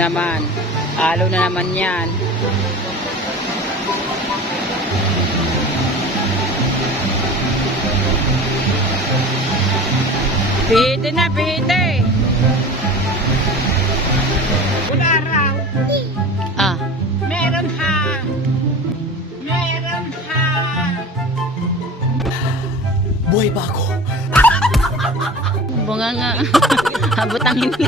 naman. Alo na naman yan. Pihite na, pihite. Una araw, Ah, meron ha. Meron ha. Buhay ba ako? bunga nga. Habot ang hindi.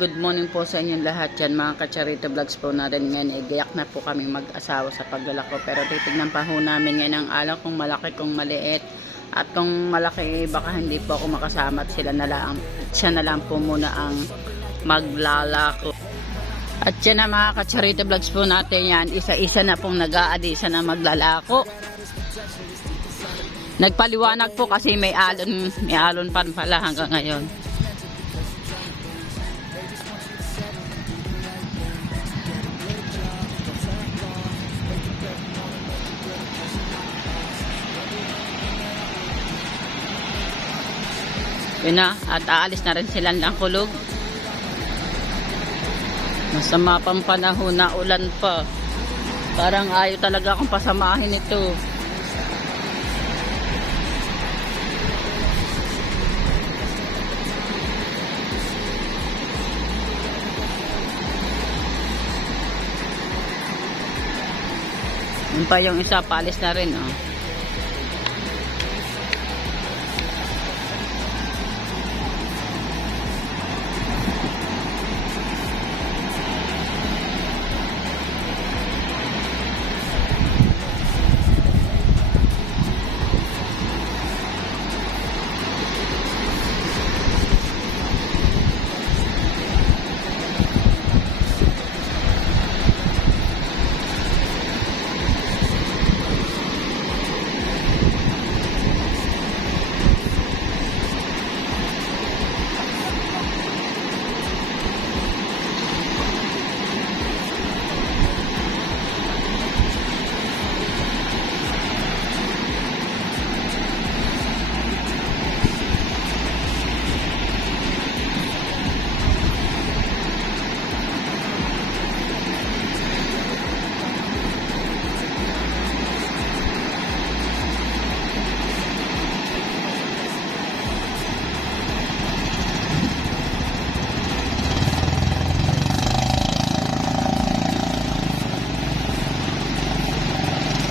Good morning po sa inyong lahat yan mga Kacharito Vlogs po natin ngayon. Igayak na po kami mag-asawa sa paglalako, pero titignan pa ho namin ngayon ang alam kung malaki, kung maliit, at kung malaki baka hindi po ako makasama at siya na lang po muna ang maglalako. At yan na mga Kacharito Vlogs po natin yan, isa-isa na pong nag-aadisa na maglalako. Nagpaliwanag po kasi may alon pa pala hanggang ngayon. Yun na, at aalis na rin sila ng kulog. Masama pang panahon na ulan pa. Parang ayaw talaga akong pasamahin ito. Yun pa yung isa, paalis na rin, oh.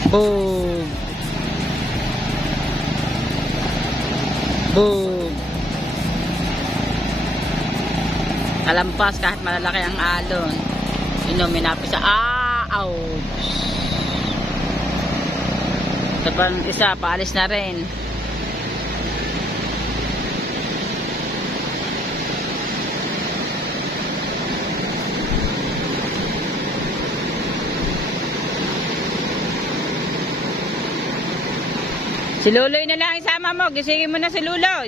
Boom! Boom! Kalampas kahit malalaki ang alon. Minapis sa ouch! Ito pang isa, paalis na rin. Si Luloy na lang isama mo. Gisingin mo na si Luloy.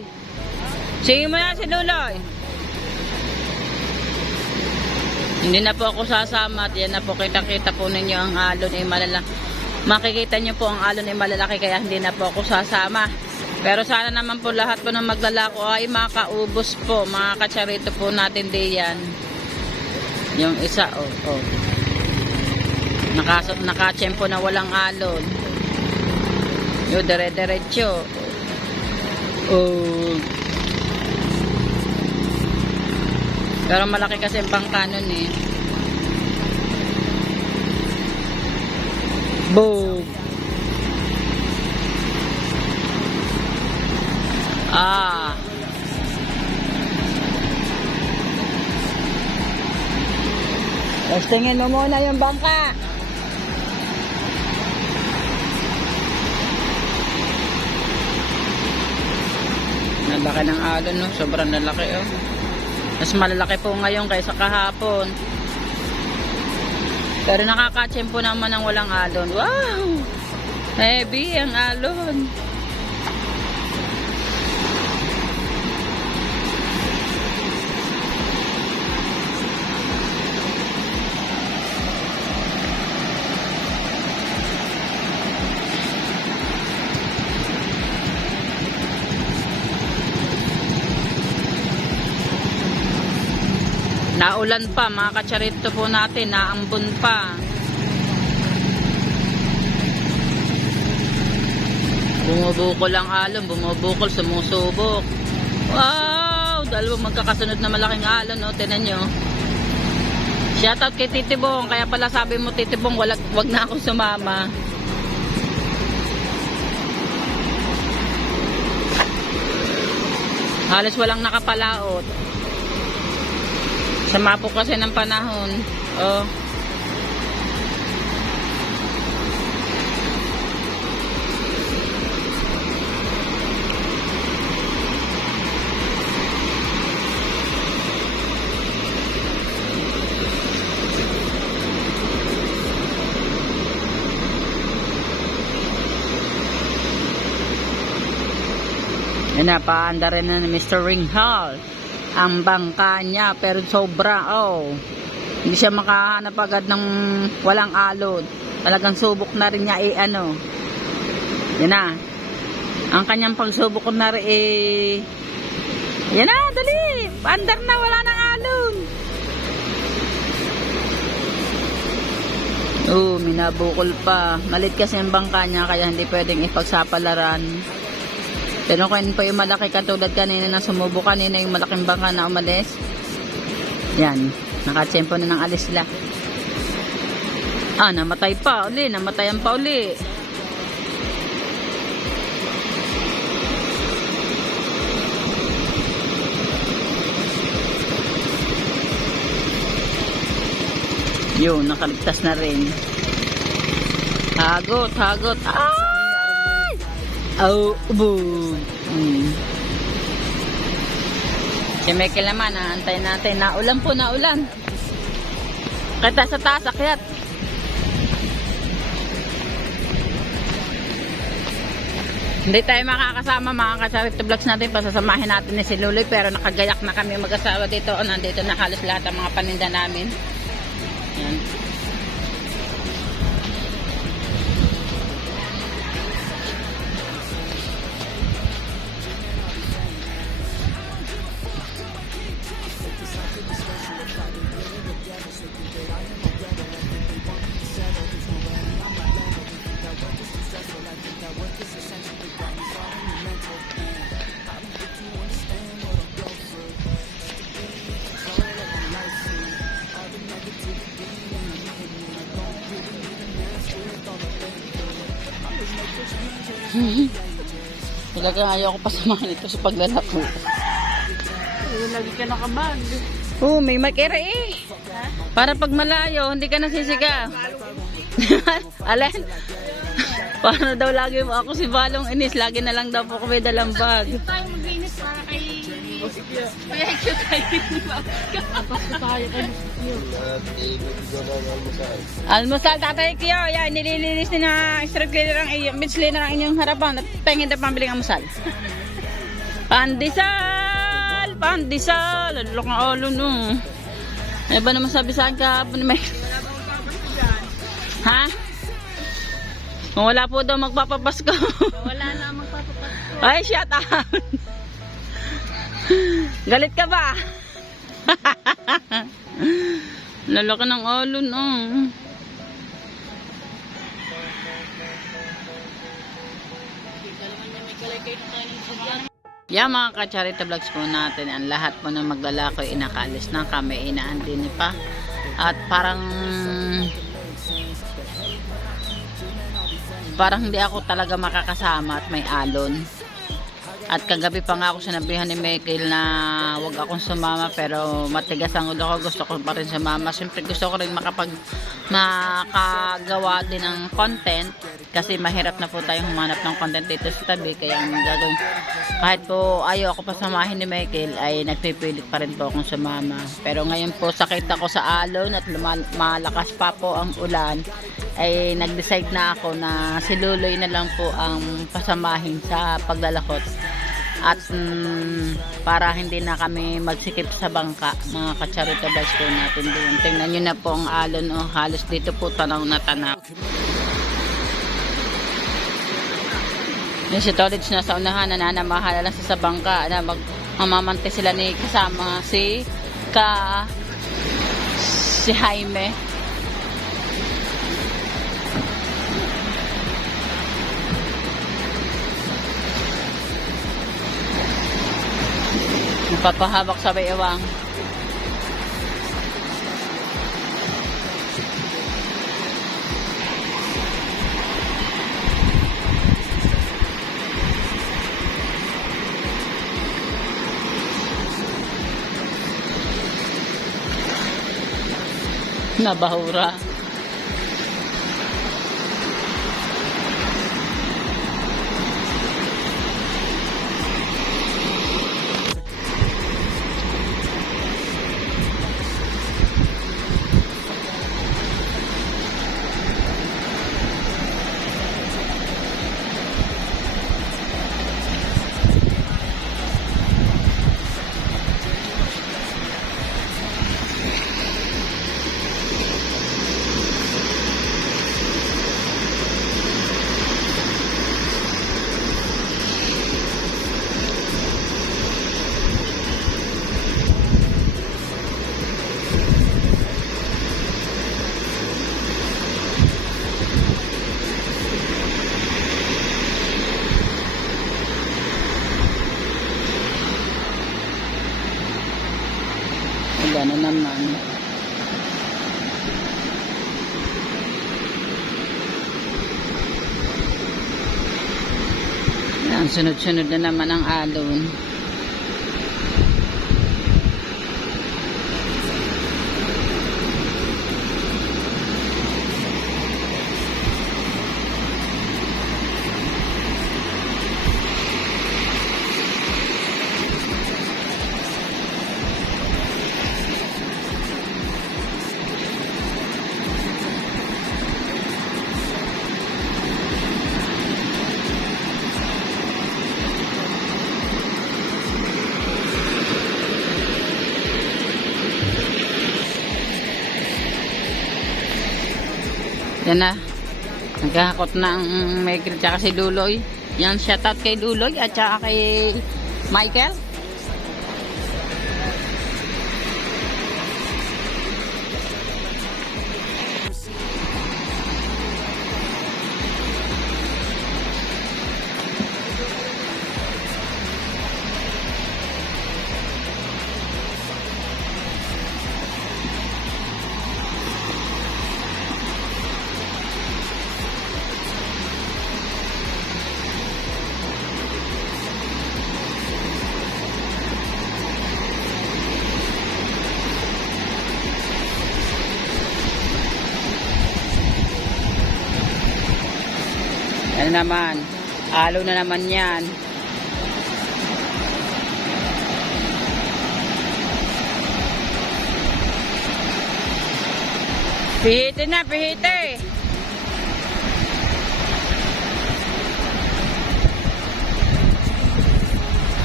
Gisingin mo na si Luloy. Hindi na po ako sasama. At yan na po, kita-kita po ninyo ang alon ay malalaki. Makikita nyo po ang alon ay malalaki kaya hindi na po ako sasama. Pero sana naman po lahat po ng maglalako ay makaubos po. Mga Kacharito po natin diyan. Yung isa, oh. Nakatsempo na walang alon. Yung dire-diretso. Oh. Pero malaki kasi ang bangka nun eh. Boom. Ah. Testingin mo muna yung bangka. Nalaki ng alon, no? Sobrang nalaki, oh. Mas malalaki po ngayon kaysa kahapon. Pero nakakatsempo naman ang walang alon. Wow! Heavy ang alon. Naulan pa, mga kacharito po natin, naambon pa. Bumubukol ang alon, bumubukol, sumusubok. Wow! Dalawang magkakasunod na malaking alon, no? Tinan nyo. Shoutout kay Titibong, kaya pala sabi mo, Titibong, wag na akong sumama. Halos walang nakapalaot. Sama po kasi ng panahon. Oh. Yan na, paanda rin na ni Mr. Ringhal ang bangka niya, pero sobra, hindi siya makahanap agad ng walang alon. Talagang subok na rin niya, ano, yan na, ang kanyang pagsubok na rin, yan na, dali, paandar na, wala nang alon. Minabukol pa, malit kasi ang bangka niya, kaya hindi pwedeng ipagsapalaran. Pero kung pa yung malaki katulad kanina na sumubo kanina yung malaking bangka na umalis. Yan. Nakatsempo na ng alis sila. Namatay pa uli. Namatayan pa uli. Yun, nakaligtas na rin. Hagot, hagot. Boom. Si Michael naman, antayin natin. Naulan po, naulan. Kita sa taas, akyat. Hindi tayo makakasama mga ka-charity vlogs natin. Pasasamahin natin ni si Luloy. Pero nakagayak na kami mag-asawa dito. Nandito na halos lahat ang mga paninda namin. Yan. Talagang ayaw ko pasamahan ito sa paglalako. Lagi ka nakabag. May makira eh. Para pag malayo, hindi ka nasisigaw. Alin? Para daw lagi mo ako si Balong Inis. Lagi na lang daw po kami dalang bag. Tayo maglinis para kay... Kaya cute tayo. Tapos ko tayo kay Almusal, Tatay Kyo. Yan, nililinis ni na extra cleaner ang iyong, bitch cleaner ang inyong harapan. At pengin na pambiling almusal. Pandesal! Pandesal! Lalok ng ulo no. Ano ba naman sabi sa akin kahapon ni Mike? Ha? Kung wala po daw magpapapasko. Wala na magpapapasko. Ay, shut up! Galit ka ba? Lalaki ng alon, Yeah, mga ka-charity vlogs po natin, ang lahat po na maglalako inakalis na kami, inaandin pa. At parang hindi ako talaga makakasama at may alon. At kagabi pa nga ako sinabihan ni Michael na wag akong sumama, pero matigas ang ulo ko, gusto ko pa rin sumama. Siyempre gusto ko rin makagawa din ng content, kasi mahirap na po tayong humanap ng content dito sa tabi. Kaya ang gagawin, kahit po ayaw ako pasamahin ni Michael, ay nagpipilit pa rin po akong sumama. Pero ngayon po sakit ako sa alon at malakas pa po ang ulan, ay nag-decide na ako na si Luloy na lang po ang pasamahin sa paglalakot. At para hindi na kami magsikip sa bangka, mga ka-charity vlogs po natin doon. Tingnan nyo na po ang alon, halos dito po tanaw na tanaw. Yung si Tolage na sa unahan, nananamahala lang sa bangka na mamamante sila ni kasama si Si Jaime. Papahawak sa bayawang. Nabahura. Wala na naman. Yan, sunod-sunod na naman ang alon. Yan na. Nagkakot na ang Michael tsaka si Luloy. Yan, shoutout kay Luloy at tsaka kay Michael. Ano naman, alo na naman yan. Pihiti na, pihiti.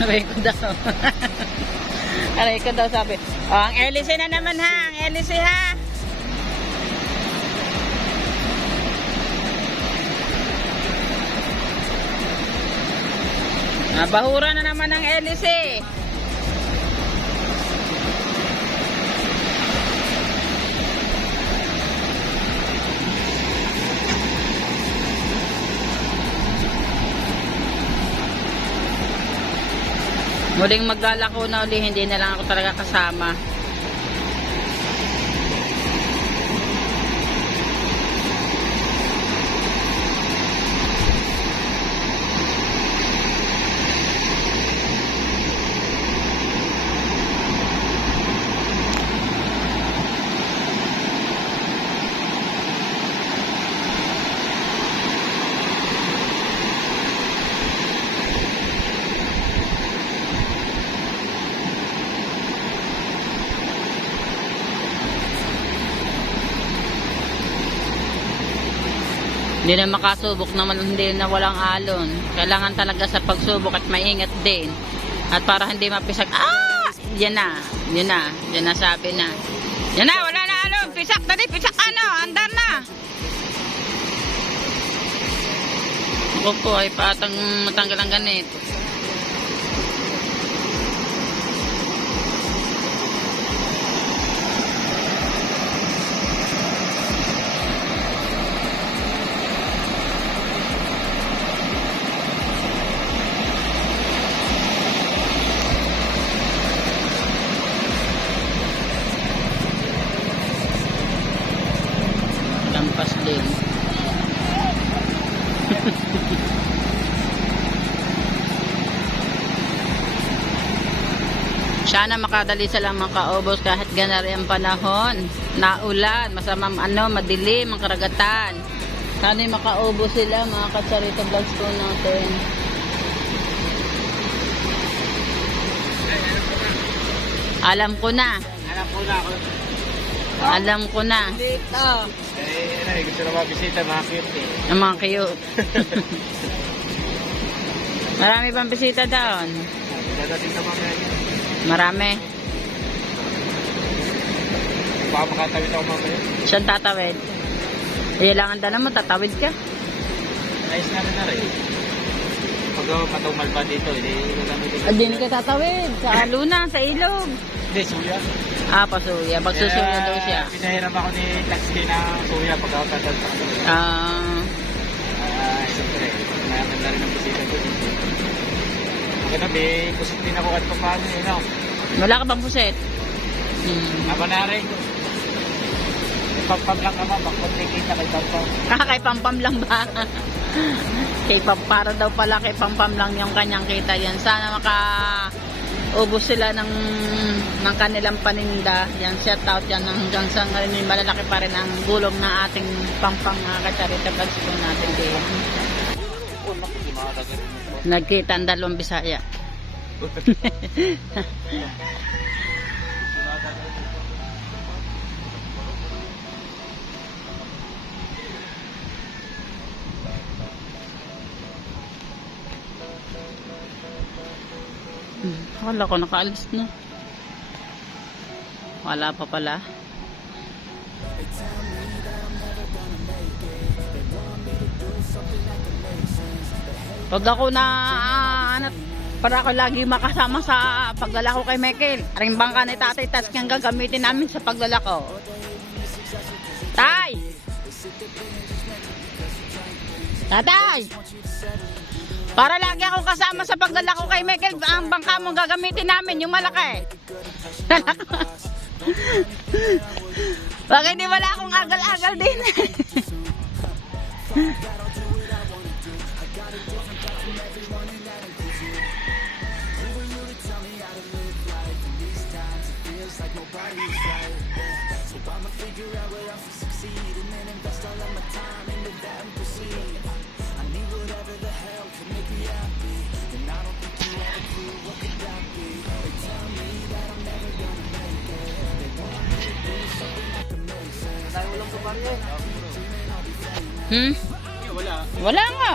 Aray ko daw. Aray ko daw sabi. Oh, ang LC na naman ha, ang LC ha. Bahura na naman ang LC. Muling maglalako na uli, hindi na lang ako talaga kasama. Hindi na makasubok naman, hindi na walang alon. Kailangan talaga sa pagsubok at maingat din. At para hindi mapisag. Ah! Yan na. Yan na. Yan na sabi na. Yan na, wala na alon. Pisak na din. Pisak ano. Andar na. Ako po ay patang matanggal ang ganito. Sana makadali sila makaubos kahit ganari ang panahon. Naulan, masamang madilim ang karagatan. Sana makaubos sila mga Kacharito Vlogs po natin. Alam ko na. Alam ko na ako. Alam ko na. Dito. Gusto na mabisita mga cute eh. Ang mga cute. Marami pang bisita doon. Dadating na mga Marami. baka makatawid ako mamaya. Siyang tatawid. Kailangan dala mo, tatawid ka. Ayos na rin. Pag matumal pa dito, hindi nagamit dito. Hindi ka tatawid. Sa Luna, sa ilog. Hindi, suya. Pasuya. Magsusuya daw siya. Pinahiram ako ni taxi na suya pag ako tatal sa kanila. Siyempre, naman na rin ang bisita ko dito. Magkatabi, pusit din ako at paano yun. Wala ka bang puset? Aba na rin. Pampam lang naman, magpunti kita kay Pampam. Kay Pampam lang ba? Kay para daw pala kay Pampam lang yung kanyang kita yan. Sana makaubos sila ng kanilang paninda. Yan, shout out yan hanggang sa ngayon malalaki pa rin ang gulong ng ating Pampam Kacharito Vlogs po natin din. Nagkita ang dalawang Bisaya. Wala ko nakaalis na. Wala pa pala. Pag ako para ako lagi makasama sa paglalako kay Michael. Aring bangka ni Tatay Task yung gagamitin namin sa paglalako. Tay! Tatay! Para lagi akong kasama sa paglalako kay Michael, ang bangka mong gagamitin namin, yung malaki. Bakit di wala akong agal-agal din? Wala nga.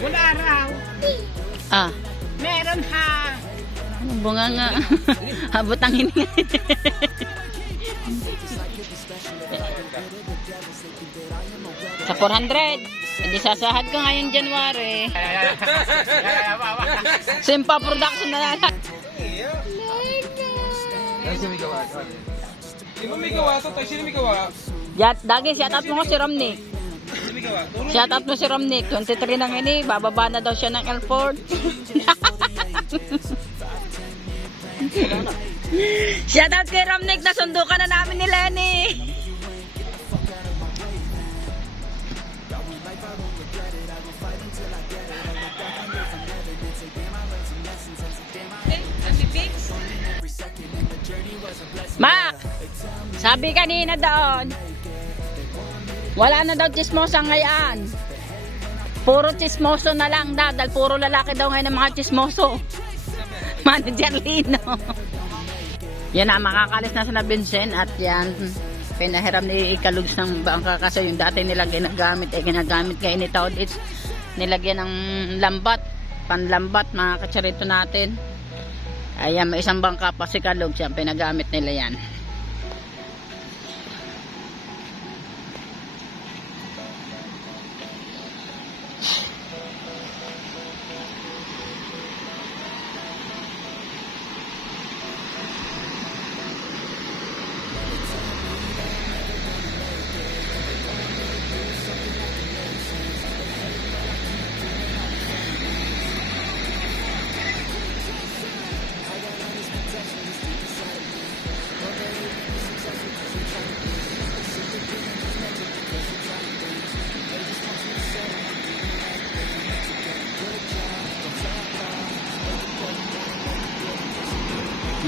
Wala raw. Meron ha. Ano bunga nga? Habot ang hininga. Sa 400. Hindi sasahad ka ngayon January. Simpa production na lang. Sino may gawa to? Sino may gawa? Dagi, shoutout mo ko si Romnick. Shoutout mo si Romnick. 23 na ngayon bababa na daw siya ng airport. Shoutout kay Romnick, nasundukan na namin ni Lenny. Mac, sabi kanina doon, wala na daw chismosa ngayon. Puro chismoso na lang daw, dahil puro lalaki daw ngayon ng mga chismoso. Manager Lino. Yan na, makakalis na sa Vincent at yan, pinahiram ni Ikalugs ng bangka kasi yung dati nila ginagamit, ginagamit ngayon ni Todd. It's nilagyan ng lambat, panlambat mga Kacharito natin. Ayan, may isang bangka pa si Kalugs, yan, pinagamit nila yan.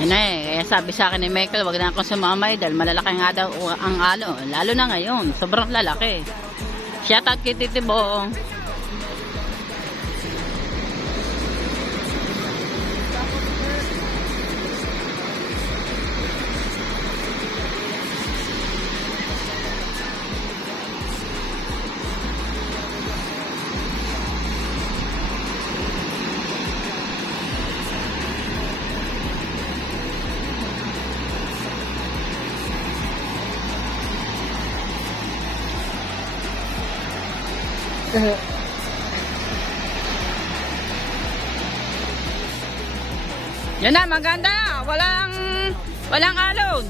Yun na eh, kaya sabi sa akin ni Michael, wag na akong sumamay dahil malalaki nga daw ang alon. Lalo na ngayon, sobrang lalaki. Shout out kay Titi Bo. Yan na, maganda. Walang alon.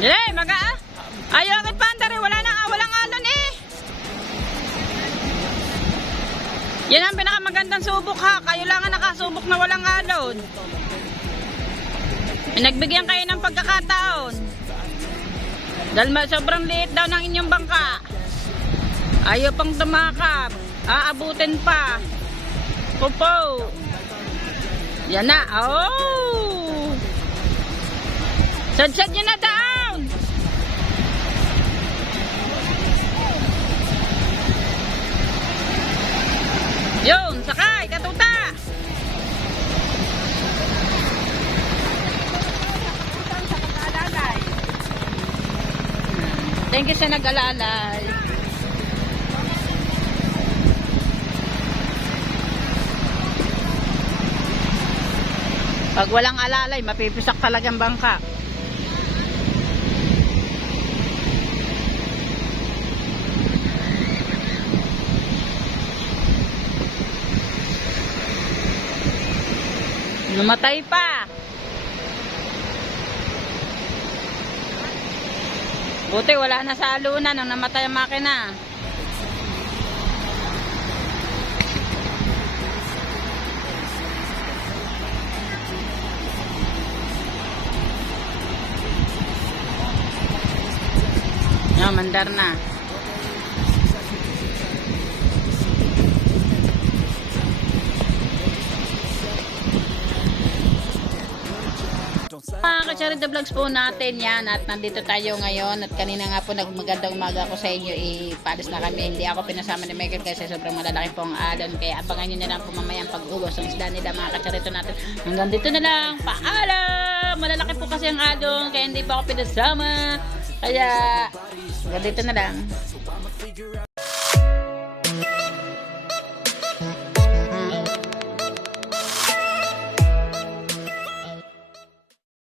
Yan, ayaw kit pandari, walang alon eh. Yan ang pinakamagandang subok ha. Kayo lang ang nakasubok na walang alon. Nagbigyan kayo ng pagkakataon. Dahil sobrang liit daw ng inyong bangka. Ayaw pang tumakap. Aabutin pa. Pupo. Yan na. Oh! Sad-sad nyo na down. Yun, sakay, katuta. Thank you sa nag-alalay. Pag walang alalay, mapipisak talagang bangka. Namatay pa. Buti wala na sa alunan nung namatay ang makina. Yan, mandar na. Ka-Charity Vlogs po natin yan at nandito tayo ngayon at kanina nga po magandang umaga ko sa inyo, ipalis na kami, hindi ako pinasama ni Michael kasi sobrang malalaki po ang alon, kaya abangan nyo na lang po mamaya ang pag-uwas ng isda nila mga ka-Charito natin. Hanggang dito na lang, paalam! Malalaki po kasi ang alon kaya hindi pa ako pinasama, kaya hanggang dito na lang.